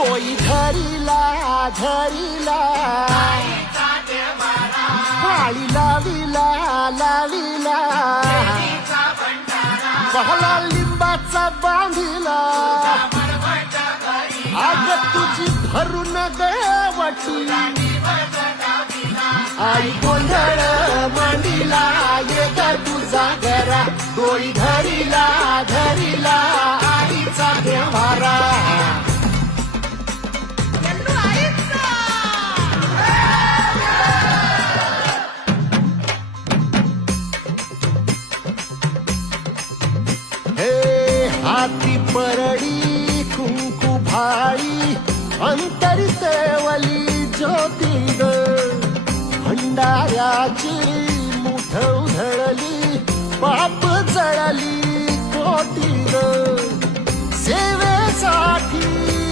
डोई धरिला धरिला काळी लाविला लाविला पहला लिंबाचा बांधिला आग तुझी भरून गवटी आई गोंधळ मांडीला ये ग तुझा घरा डोई धरिला धरिला आईचा देवारा हाती परडी कुंकू भाळी अंतरी सेवली ज्योती ग भंडाऱ्याची मुठ उधळली पाप जळली कोटी ग सेवेसाठी